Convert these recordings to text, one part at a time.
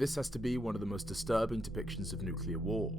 This has to be one of the most disturbing depictions of nuclear war.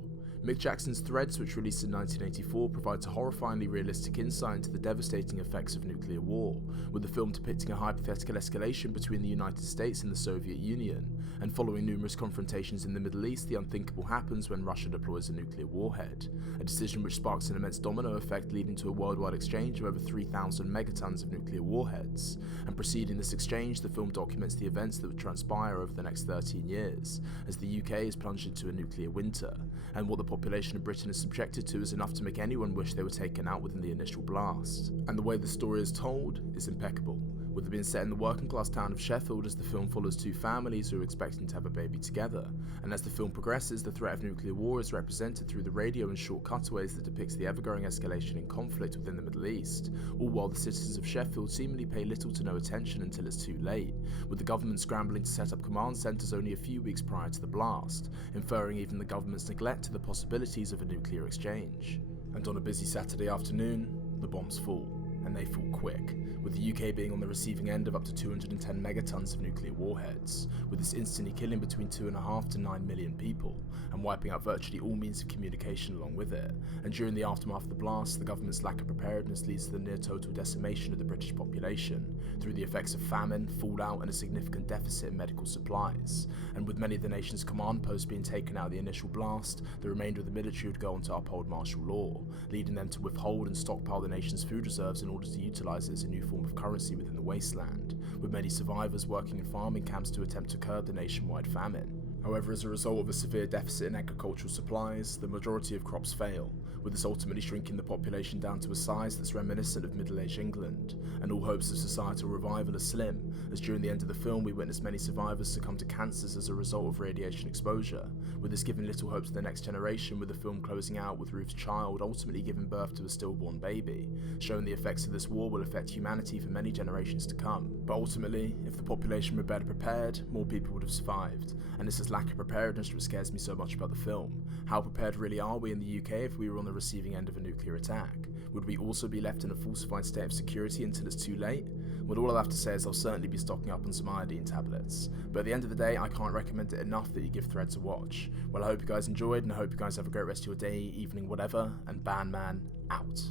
Mick Jackson's Threads, which released in 1984, provides a horrifyingly realistic insight into the devastating effects of nuclear war, with the film depicting a hypothetical escalation between the United States and the Soviet Union, and following numerous confrontations in the Middle East, the unthinkable happens when Russia deploys a nuclear warhead, a decision which sparks an immense domino effect leading to a worldwide exchange of over 3,000 megatons of nuclear warheads, and preceding this exchange, the film documents the events that would transpire over the next 13 years, as the UK is plunged into a nuclear winter, and what the population of Britain is subjected to is enough to make anyone wish they were taken out within the initial blast. And the way the story is told is impeccable, with it being set in the working class town of Sheffield as the film follows two families who are expecting to have a baby together, and as the film progresses, the threat of nuclear war is represented through the radio and short cutaways that depicts the ever-growing escalation in conflict within the Middle East, all while the citizens of Sheffield seemingly pay little to no attention until it's too late, with the government scrambling to set up command centres only a few weeks prior to the blast, inferring even the government's neglect to the possibilities of a nuclear exchange. And on a busy Saturday afternoon, the bombs fall, and they fall quick, with the UK being on the receiving end of up to 210 megatons of nuclear warheads, with this instantly killing between 2.5 to 9 million people, and wiping out virtually all means of communication along with it. And during the aftermath of the blast, the government's lack of preparedness leads to the near total decimation of the British population, through the effects of famine, fallout, and a significant deficit in medical supplies. And with many of the nation's command posts being taken out of the initial blast, the remainder of the military would go on to uphold martial law, leading them to withhold and stockpile the nation's food reserves in order to utilise it as a new form of currency within the wasteland, with many survivors working in farming camps to attempt to curb the nationwide famine. However, as a result of a severe deficit in agricultural supplies, the majority of crops fail, with this ultimately shrinking the population down to a size that's reminiscent of Middle-aged England, and all hopes of societal revival are slim, as during the end of the film we witness many survivors succumb to cancers as a result of radiation exposure, with this giving little hope to the next generation, with the film closing out with Ruth's child ultimately giving birth to a stillborn baby, showing the effects of this war will affect humanity for many generations to come. But ultimately, if the population were better prepared, more people would have survived, and it's this lack of preparedness which scares me so much about the film. How prepared really are we in the UK if we were on the receiving end of a nuclear attack? Would we also be left in a falsified state of security until it's too late? Well, all I have to say is I'll certainly be stocking up on some iodine tablets. But at the end of the day, I can't recommend it enough that you give Threads a watch. Well, I hope you guys enjoyed, and I hope you guys have a great rest of your day, evening, whatever, and BanMan out.